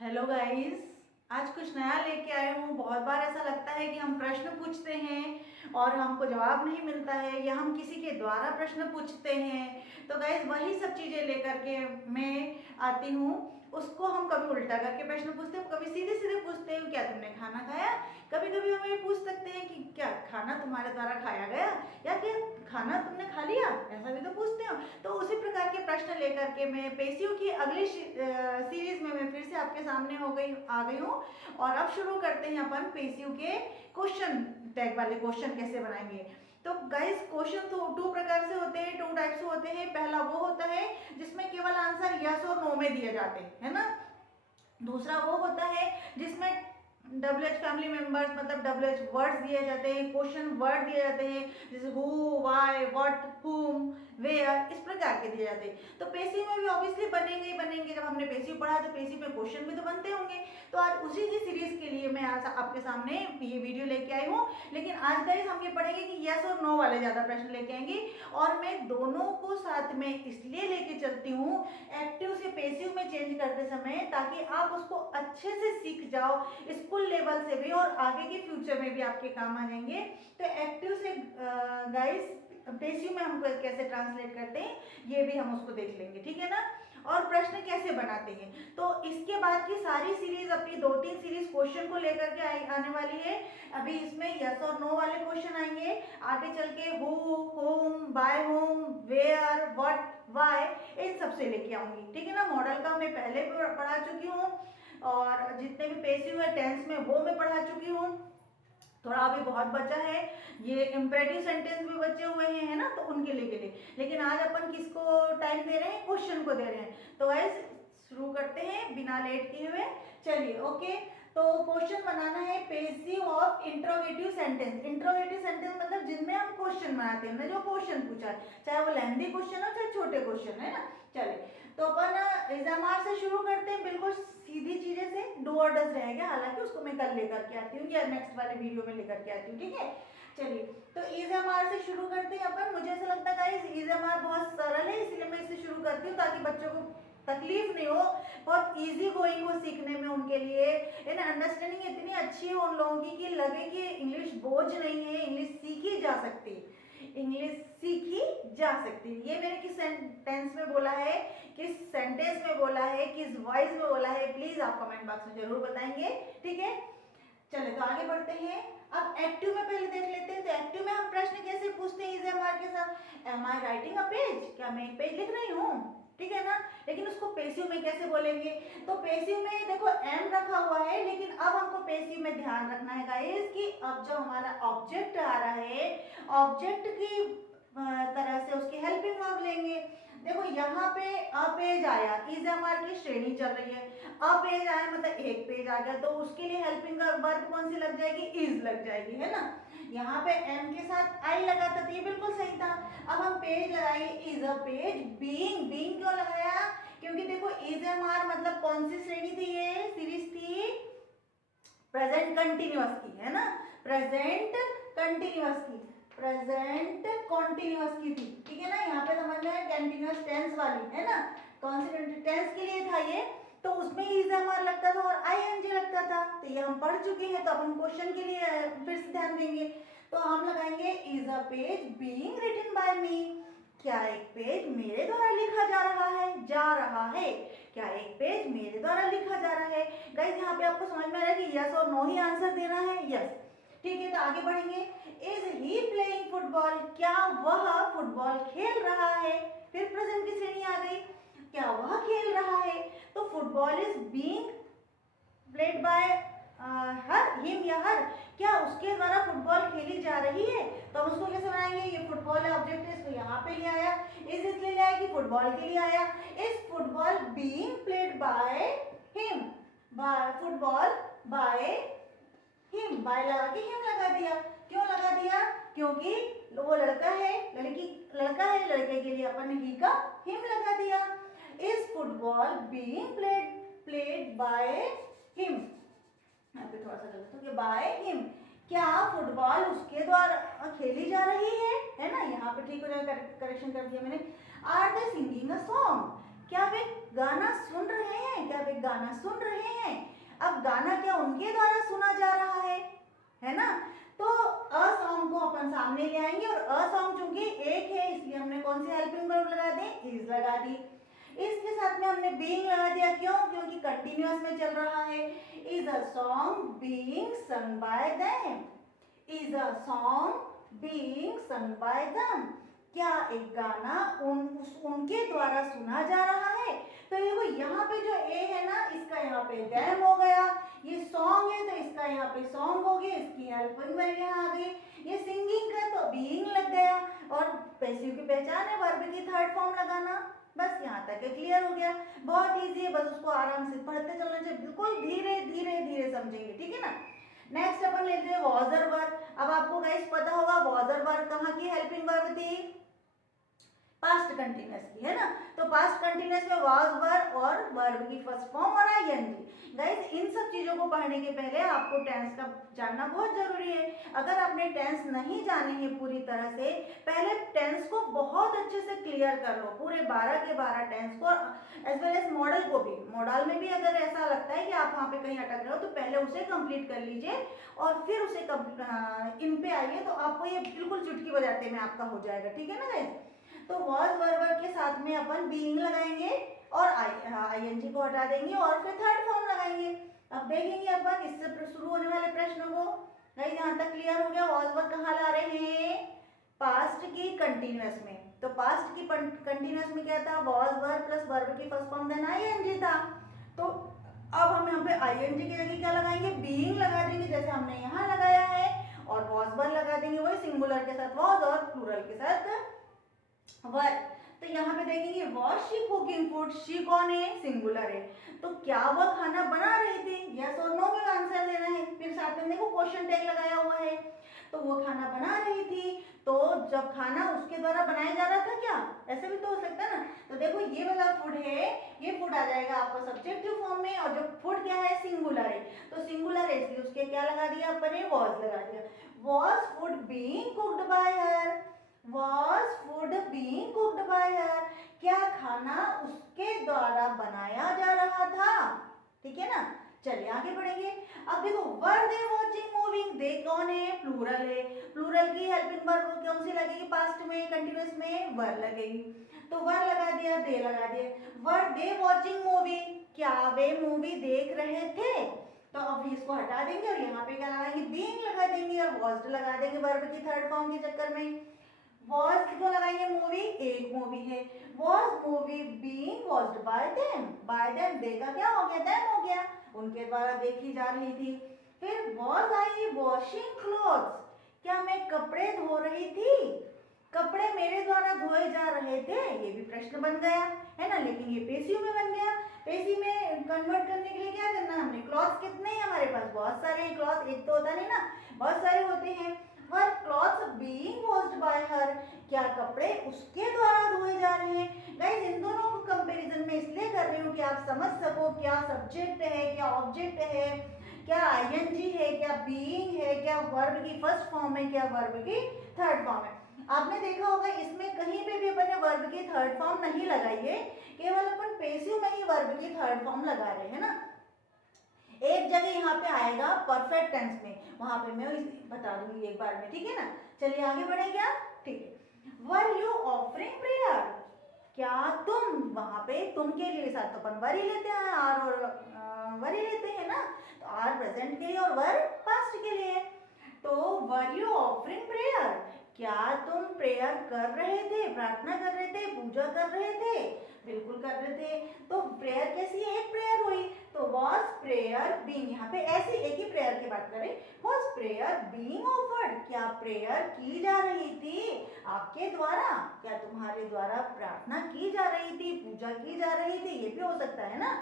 Hello guys. आज कुछ नया लेके आए हूँ। बहुत बार ऐसा लगता है कि हम प्रश्न पूछते हैं और हमको जवाब नहीं मिलता है, या हम किसी के द्वारा प्रश्न पूछते हैं। तो गाइस वही सब चीज़ें लेकर के मैं आती हूँ। उसको हम कभी उल्टा करके प्रश्न पूछते हैं, कभी सीधे सीधे पूछते हैं क्या तुमने खाना खाया। कभी कभी हम ये पूछ सकते हैं कि क्या खाना तुम्हारे द्वारा खाया गया, या क्या खाना तुमने खा लिया, ऐसा भी तो पूछते हो। तो उसी प्रकार के प्रश्न लेकर के मैं पेशियों की अगली सीरीज में मैं फिर से आपके सामने आ गई हूँ। और अब शुरू करते हैं अपन पेशियों के क्वेश्चन टैग वाले क्वेश्चन कैसे बनाएंगे। तो गाइस क्वेश्चन तो टू प्रकार से होते हैं, टू टाइप से होते हैं। पहला वो होता है जिसमें केवल आंसर यस और नो में दिए जाते हैं, है ना। दूसरा वो होता है जिसमें WH फैमिली मेंबर्स मतलब WH वर्ड्स दिए जाते हैं, क्वेश्चन वर्ड दिए जाते हैं, जैसे हु, व्हाई, व्हाट, हुम, वेयर, इस प्रकार के दिए जाते हैं। तो पेसिव में भी ऑब्वियसली बनेंगे ही बनेंगे। जब हमने पेसिव पढ़ा तो पेसिव में क्वेश्चन भी तो बनते होंगे। तो आज उसी की सीरीज के लिए मैं आज आपके सामने ये वीडियो लेके आई हूँ। लेकिन आज गाइस हम ये पढ़ेंगे कि यस और नो वाले ज्यादा प्रश्न लेके आएंगे। और मैं दोनों को साथ में इसलिए लेके चलती हूँ एक्टिव से पेसिव में चेंज करते समय, ताकि आप उसको अच्छे से सीख जाओ स्कूल लेवल से भी, और आगे के फ्यूचर में भी आपके काम आ जाएंगे। तो एक्टिव से गाइस पेसिव में हम कैसे ट्रांसलेट करते हैं ये भी हम उसको देख लेंगे, ठीक है ना। और प्रश्न कैसे बनाते हैं, तो इसके बाद की सारी सीरीज अपनी 2-3 सीरीज क्वेश्चन को लेकर के आने वाली है। अभी इसमें यस और नो वाले क्वेश्चन आएंगे, आगे चल के who, whom, by whom, where, what, why, इन सबसे लेके आऊंगी, ठीक है ना। मॉडल का मैं पहले पढ़ा चुकी हूँ, और जितने भी पेसिव है टेंस में वो मैं पढ़ा चुकी हूँ। थोड़ा अभी बहुत बचा है, ये इम्परेटिव सेंटेंस भी बचे हुए हैं, है ना, तो उनके लिए। लेकिन आज अपन किसको टाइम दे रहे हैं, क्वेश्चन को दे रहे हैं। तो गाइस शुरू करते हैं बिना लेट किए हुए। चलिए ओके। तो क्वेश्चन बनाना है passive of interrogative sentence. Interrogative sentence मतलब जिनमें हम क्वेश्चन बनाते हैं, जो क्वेश्चन पूछा है, चाहे वो लेंथी क्वेश्चन हो चाहे छोटे क्वेश्चन, है ना। चलिए तो अपन एग्जामार से शुरू करते हैं, बिल्कुल सीधी चीजें से। डू और डज रहेगा, हालांकि उसको मैं कल लेकर के आती हूँ या नेक्स्ट वाले वीडियो में लेकर के आती हूँ, ठीक है। चलिए तो EZMR से शुरू करते हैं अपन। मुझे ऐसा लगता है गाइस EZMR बहुत सरल है, इसलिए मैं इससे शुरू करती हूँ ताकि बच्चों को तकलीफ नहीं हो, बहुत इजी गोइंग हो सीखने में उनके लिए, है ना। अंडरस्टैंडिंग इतनी अच्छी है उन लोगों की कि लगे कि इंग्लिश बोझ नहीं है, इंग्लिश सीखी जा सकती, इंग्लिश सीखी जा सकती। ये मैंने किस सेंटेंस में बोला है, किस सेंटेंस में बोला है, किस वॉइस में बोला है, प्लीज आप कमेंट बॉक्स में जरूर बताएंगे, ठीक है। चले तो आगे बढ़ते हैं। अब एक्टिव में पहले देख लेते हैं। तो एक्टिव में हम प्रश्न कैसे पूछते हैं EZMR के साथ, am I writing a page, क्या मैं एक पेज लिख रही हूँ, ठीक है ना। लेकिन उसको पेसिव में कैसे बोलेंगे, तो पेसिव में देखो एम रखा हुआ है, लेकिन अब हमको पेसिव में ध्यान रखना है गाइस कि अब जो हमारा ऑब्जेक्ट आ रहा है, ऑब्जेक्ट की तरह से उसकी हेल्पिंग वर्ब लेंगे। देखो यहाँ पे अ पेज आया, EZMR की श्रेणी चल रही है, अ पेज आया मतलब एक पेज आ गया, तो उसके लिए हेल्पिंग वर्ब कौन सी लग जाएगी, इज लग जाएगी, है ना। यहाँ पे एम के साथ आई लगा था तो ये बिल्कुल सही था। अब हम पेज लगाएंगे, is a page. Being, being क्यों लगाया, क्योंकि देखो EZMR मतलब कौन सी श्रेणी थी, ये सीरीज थी प्रेजेंट कंटिन्यूअस की, है ना। प्रेजेंट कंटिन्यूअस की, प्रेजेंट कॉन्टिन्यूअस की थी, ठीक है ना। यहाँ पे समझ में कंटिन्यूअस टेंस वाली, है ना। कौन सी टेंस के लिए था ये, तो उसमें EZMR लगता था और ING लगता था। तो ये हम पढ़ चुके हैं, तो अपन क्वेश्चन के लिए फिर से ध्यान देंगे। तो हम लगाएंगे is a page being written by me, क्या एक पेज मेरे द्वारा लिखा जा रहा है, जा रहा है, क्या एक पेज मेरे द्वारा लिखा जा रहा है। गाइस यहाँ पे आपको समझ में आ रहा है कि यस और नो ही आंसर देना है, यस, ठीक है। तो आगे बढ़ेंगे। इज ही प्लेइंग फुटबॉल, क्या वह फुटबॉल खेल रहा है, फिर प्रेजेंट की श्रेणी आ गई, क्या वह खेल रहा है। तो football is being played bye her, him या हर, क्या उसके द्वारा फुटबॉल खेली जा रही है। तो हम उसको कैसे बनाएंगे, ये फुटबॉल है, ऑब्जेक्ट है, इसको यहाँ पे ले आया, इस इसलिए ले आया कि फुटबॉल के लिए आया। Is football being played by him, by football by him, by लगा के हिम लगा दिया। क्यों लगा दिया, क्योंकि वो लड़का है, लड़की लड़का है, लड़के के लिए अपन ने ही का हिम लगा दिया। Is football being played by him, यहाँ पे थोड़ा सा गलत हो गया, बाय हिम, क्या फुटबॉल उसके द्वारा खेली जा रही है ना। यहाँ पे ठीक हो जाएगा, करेक्शन कर दिया मैंने। Are they singing a song, क्या वे गाना सुन रहे हैं? क्या वे गाना सुन रहे हैं? अब गाना क्या उनके द्वारा सुना जा रहा है ना? तो अ सॉन्ग को अपन सामने ले आएंगे और अ सॉन्ग चूंकि एक है इसलिए हमने कौन सी हेल्पिंग वर्ब लगा दी? इज लगा दी। इसके साथ में हमने बीइंग लगा दिया, क्यों? क्योंकि कंटिन्यूअस में चल रहा है। Is a song being sung by them? Is a song being sung by them? क्या एक गाना उनके द्वारा सुना जा रहा है? तो देखो यहाँ पे जो ए है ना, इसका यहाँ पे देम हो गया। ये सॉन्ग है तो इसका यहाँ पे सॉन्ग हो गया, इसकी हेल्पिंग वर्ब यहाँ आ गई। ये सिंगिंग का तो बीइंग लग गया। और पैसिव की पहचान है वर्ब की थर्ड फॉर्म लगाना। बस यहाँ तक क्लियर हो गया। बहुत इजी है, बस उसको आराम से पढ़ते चलना चाहिए, बिल्कुल धीरे धीरे धीरे समझेंगे, ठीक है ना। नेक्स्ट अपन लेते हैं वॉजर वर्ब। अब आपको गाइस पता होगा वॉजर वर्ब कहाँ की हेल्पिंग वर्ब थी? पास्ट कंटिन्यूअस की, है ना। तो पास्ट कंटिन्यूअस में वाज वर और वर्ब की फर्स्ट फॉर्म और आईएनजी। गाइस इन सब चीजों को पढ़ने के पहले आपको टेंस का जानना बहुत जरूरी है। अगर आपने टेंस नहीं जाने हैं पूरी तरह से, पहले टेंस को बहुत अच्छे से क्लियर कर लो, पूरे 12 के 12 टेंस को, एज वेल एज मॉडल को भी। मॉडल में भी अगर ऐसा लगता है कि आप वहाँ पे कहीं अटक रहे हो तो पहले उसे कंप्लीट कर लीजिए और फिर उसे इन पे आइए, तो आपको ये बिल्कुल चुटकी बजाते में आपका हो जाएगा, ठीक है ना गाइस। तो वॉज वर्ब के साथ में अपन बीइंग लगाएंगे और आईएनजी को हटा देंगे और फिर थर्ड फॉर्म लगाएंगे। अब देखेंगे अपन इससे शुरू होने वाले प्रश्नों को। गाइस यहाँ तक क्लियर हो गया? वॉज वर्ब कहाँ ला रहे हैं? पास्ट की कंटिन्यूअस में। तो पास्ट की कंटिन्यूअस में क्या था? वॉज वर्ब प्लस वर्ब की फर्स्ट फॉर्म देन आईएनजी था। तो अब हम यहाँ पे आईएनजी की जगह क्या लगाएंगे? बीइंग लगा देंगे, जैसे हमने यहाँ लगाया है, और वॉज वर्ब लगा देंगे वही सिंगुलर के साथ वॉज और प्लूरल के साथ वर। तो यहाँ पे देखेंगे was she cooking food, she कौन है? सिंगुलर है। तो क्या वह खाना बना रही थी? यस और नो में आंसर देना है। फिर साथ में देखो क्वेश्चन टैग लगाया हुआ है, तो वो खाना बना रही थी, तो जब खाना उसके द्वारा बनाया जा रहा था क्या? ऐसे भी तो हो सकता है ना। तो देखो ये वाला फूड है, ये फूड आ जाएगा आपका सब्जेक्टिव फॉर्म में, और जो फूड क्या है? सिंगुलर है। तो सिंगुलर है इसलिए उसके क्या लगा दिया अपन ने? वॉज लगा दिया। Was food being cooked bye her? Was food being cooked by her? क्या खाना उसके द्वारा बनाया जा रहा था? ठीक है ना। चलिए आगे बढ़ेंगे। अब देखो वर दे वॉचिंग मूविंग, दे कौन है? प्लूरल है। प्लूरल की हेल्पिंग वर्ब कौन सी लगेगी? पास्ट में कंटिन्यूअस में वर लगेगी। तो वर लगा दिया, दे लगा दिया। वर दे वॉचिंग मूवी, क्या वे मूवी देख रहे थे? तो अब इसको हटा देंगे और यहाँ पे क्या लगाएंगे? बीइंग लगा देंगे और वॉज्ड लगा देंगे वर्ब की थर्ड फॉर्म के चक्कर में। वॉज क्यों लगाएंगे? मूवी एक मूवी है। Was movie being watched bye them? Bye them they का क्या हो गया? देम हो गया, उनके द्वारा देखी जा रही थी। फिर वॉज आई वॉशिंग क्लोथ्स, क्या मैं कपड़े धो रही थी? कपड़े मेरे द्वारा धोए जा रहे थे, ये भी प्रश्न बन गया है ना, लेकिन ये पेसिव में बन गया। पेसिव में कन्वर्ट करने के लिए क्या करना है हमने? क्लॉथ्स कितने हैं हमारे पास? बहुत सारे हैं। क्लॉथ एक तो होता नहीं ना, बहुत सारे होते हैं। Her clothes being washed by her, क्या कपड़े उसके द्वारा धोए जा रहे हैं? गाइस इन दोनों को कंपैरिजन में इसलिए कर रही हूँ कि आप समझ सको क्या सब्जेक्ट है, क्या ऑब्जेक्ट है, क्या आईएनजी है, क्या बीइंग है, क्या वर्ब की फर्स्ट फॉर्म है, क्या वर्ब की थर्ड फॉर्म है। आपने देखा होगा इसमें कहीं पे भी अपन ने वर्ब की थर्ड फॉर्म नहीं लगाई है, केवल अपन पेसिव में ही वर्ब की थर्ड फॉर्म लगा रहे हैं ना। एक जगह यहाँ पे आएगा परफेक्ट टेंस में, वहां पे मैं बता दूंगी एक बार में, ठीक है ना। चलिए आगे बढ़े क्या? ठीक है। वर यू ऑफरिंग प्रेयर, क्या तुम, वहां पे तुम के लिए साथ तो अपन वर ही लेते हैं, आर और वर ही लेते हैं ना, तो आर प्रेजेंट के लिए और वर पास्ट के लिए। तो वर यू ऑफरिंग प्रेयर, क्या तुम प्रेयर कर रहे थे, प्रार्थना कर रहे थे, पूजा कर रहे थे? बिल्कुल कर रहे थे। तो प्रेयर कैसी है? एक प्रेयर हुई। तो वॉज प्रेयर बीइंग, यहाँ पे ऐसी एक ही प्रेयर की बात करें, वॉज प्रेयर बीइंग ऑफर्ड, क्या प्रेयर की जा रही थी आपके द्वारा? क्या तुम्हारे द्वारा प्रार्थना की जा रही थी, पूजा की जा रही थी? ये भी हो सकता है ना।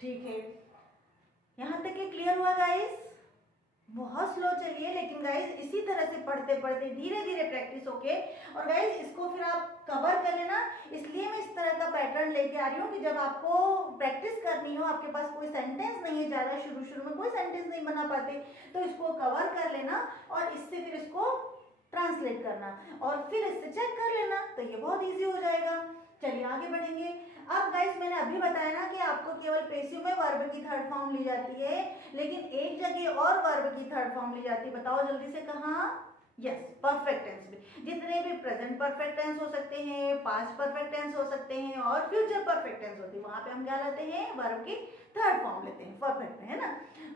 ठीक है, यहाँ तक ये क्लियर हुआ गाइस? बहुत स्लो चलिए, लेकिन गाइस इसी तरह से पढ़ते पढ़ते धीरे धीरे प्रैक्टिस होके, और गाइस इसको फिर आप कवर कर लेना। इसलिए मैं इस तरह का पैटर्न लेके आ रही हूँ कि जब आपको प्रैक्टिस करनी हो, आपके पास कोई सेंटेंस नहीं है, ज़्यादा शुरू में कोई सेंटेंस नहीं बना पाते, तो इसको कवर कर लेना और इससे फिर इसको ट्रांसलेट करना और फिर इससे चेक कर लेना, तो ये बहुत ईजी हो जाएगा। चलिए आगे बढ़ेंगे। अब गाइस मैंने अभी बताया ना कि आपको केवल पैसिव में वर्ब की थर्ड फॉर्म ली जाती है, लेकिन एक जगह और वर्ब की थर्ड फॉर्म ली जाती है। बताओ जल्दी से कहाँ? यस, परफेक्ट टेंस में। जितने भी प्रेजेंट परफेक्ट टेंस हो सकते हैं, पास्ट परफेक्ट टेंस हो सकते हैं और फ्यूचर परफेक्ट टेंस होती है, वहां पे हम क्या लेते हैं? वर्ब की थर्ड फॉर्म लेते हैं परफेक्ट में, है ना।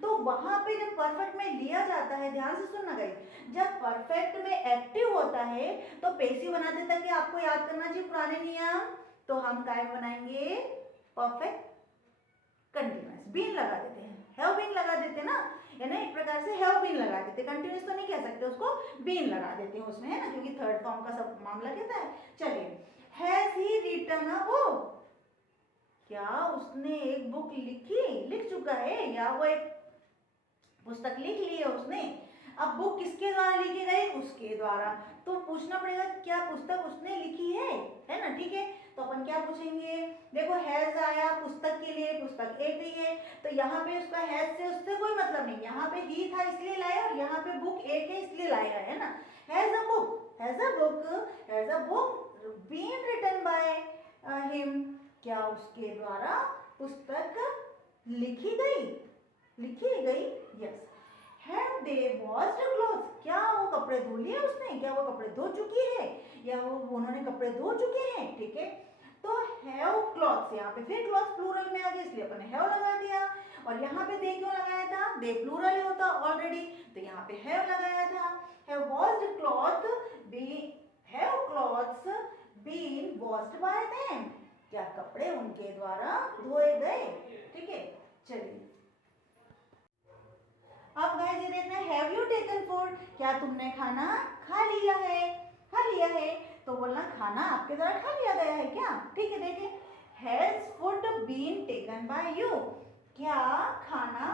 तो वहां पे जब परफेक्ट में लिया जाता है, ध्यान से सुनना गाइस, जब परफेक्ट में एक्टिव होता है तो पैसिव बना देता है कि आपको याद करना चाहिए पुराने नियम। तो हम काय बनाएंगे? परफेक्ट कंटिन्यूअस, बीन लगा देते हैं, हैव बीन लगा देते हैं ना, यानी एक प्रकार से हैव बीन लगा देते, कंटिन्यूअस तो नहीं कह सकते उसको, बीन लगा देते हैं उसमें, है ना, क्योंकि थर्ड फॉर्म का सब मामला कहता है। चलिए, has he written a book, क्या उसने एक बुक लिख चुका है, या वो एक पुस्तक लिख ली है उसने। अब बुक किसके द्वारा लिखी गई? उसके द्वारा। तो पूछना पड़ेगा क्या पुस्तक उसने लिखी है ना, ठीक है। तो अपन क्या पूछेंगे? देखो हैज आया पुस्तक के लिए, पुस्तक एक ही है, तो यहाँ पे उसका हैज से उससे कोई मतलब नहीं, यहाँ पे ही था इसलिए लाया और यहाँ पे बुक एक है इसलिए लाया है ना। Has a book, has a book been written by him, क्या उसके द्वारा पुस्तक लिखी गई? Yes. Have they washed clothes, क्या वो कपड़े धो लिए उसने, क्या वो कपड़े धो चुकी है, या वो उन्होंने कपड़े धो चुके हैं, ठीक है। तो हैव क्लॉथ्स, यहाँ पे फिर क्लॉथ्स प्लूरल में आ गया इसलिए अपन हैव लगा दिया, और यहाँ पे दे क्यों लगाया था? दे प्लूरल होता ऑलरेडी, तो यहाँ पे हैव लगाया था। Have washed cloth have clothes been washed by them, क्या कपड़े उनके द्वारा धोए गए, ठीक है। चलिए अब गाइस ये देखना, हैव यू टेकन फूड, क्या तुमने खाना खा लिया है, तो बोलना खाना आपके द्वारा खा लिया गया है क्या, ठीक है। देखिए, has food been taken by you, क्या खाना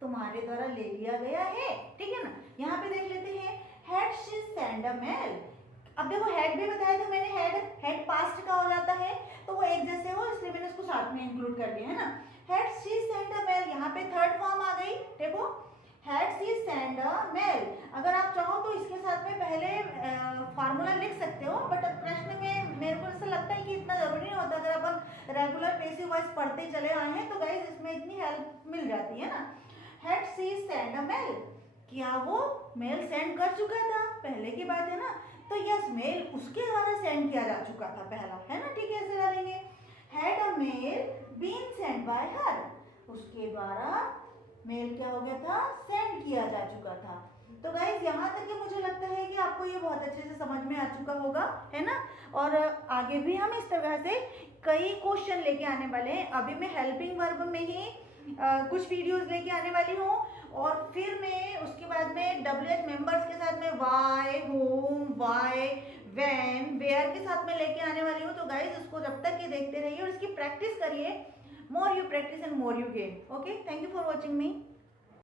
तुम्हारे द्वारा ले लिया गया है, ठीक है ना। यहाँ पे देख लेते हैं, had she send a mail, अब देखो हैड भी बताया था मैंने, हैड पास्ट का हो जाता है तो वो एक जैसे हो, इसलिए मैंने उसको साथ में इंक्लूड कर दिया, है ना। Had she send a mail, यहाँ पे थर्ड फॉर्म आ गई, देखो had she send a mail. अगर आप चाहो तो इसके साथ में पहले फार्मूला लिख सकते हो, बट प्रश्न में मेरे को ऐसा लगता है कि इतना जरूरी नहीं होता, अगर अपन रेगुलर पैसिव वॉइस पढ़ते चले आए हैं तो गाइस इसमें इतनी हेल्प मिल जाती है ना। Had she send a mail, क्या वो मेल सेंड कर चुका था, पहले की बात है ना, तो यस मेल उसके द्वारा सेंड किया जा चुका था पहला, है ना, ठीक है, ऐसे डालेंगे। Had a mail been send by her, उसके द्वारा मेल क्या हो गया था? सेंड किया जा चुका था। तो गाइज यहाँ तक मुझे लगता है कि आपको ये बहुत अच्छे से समझ में आ चुका होगा, है ना। और आगे भी हम इस तरह से कई क्वेश्चन लेके आने वाले हैं। अभी मैं हेल्पिंग वर्ब में ही कुछ वीडियोस लेके आने वाली हूँ, और फिर मैं उसके बाद में WH मेंबर्स के साथ में why, whom, why, when, where के साथ में लेके आने वाली हूँ। तो गाइज उसको जब तक ये देखते रहिए और इसकी प्रैक्टिस करिए। More you practice and more you gain. Okay, thank you for watching me.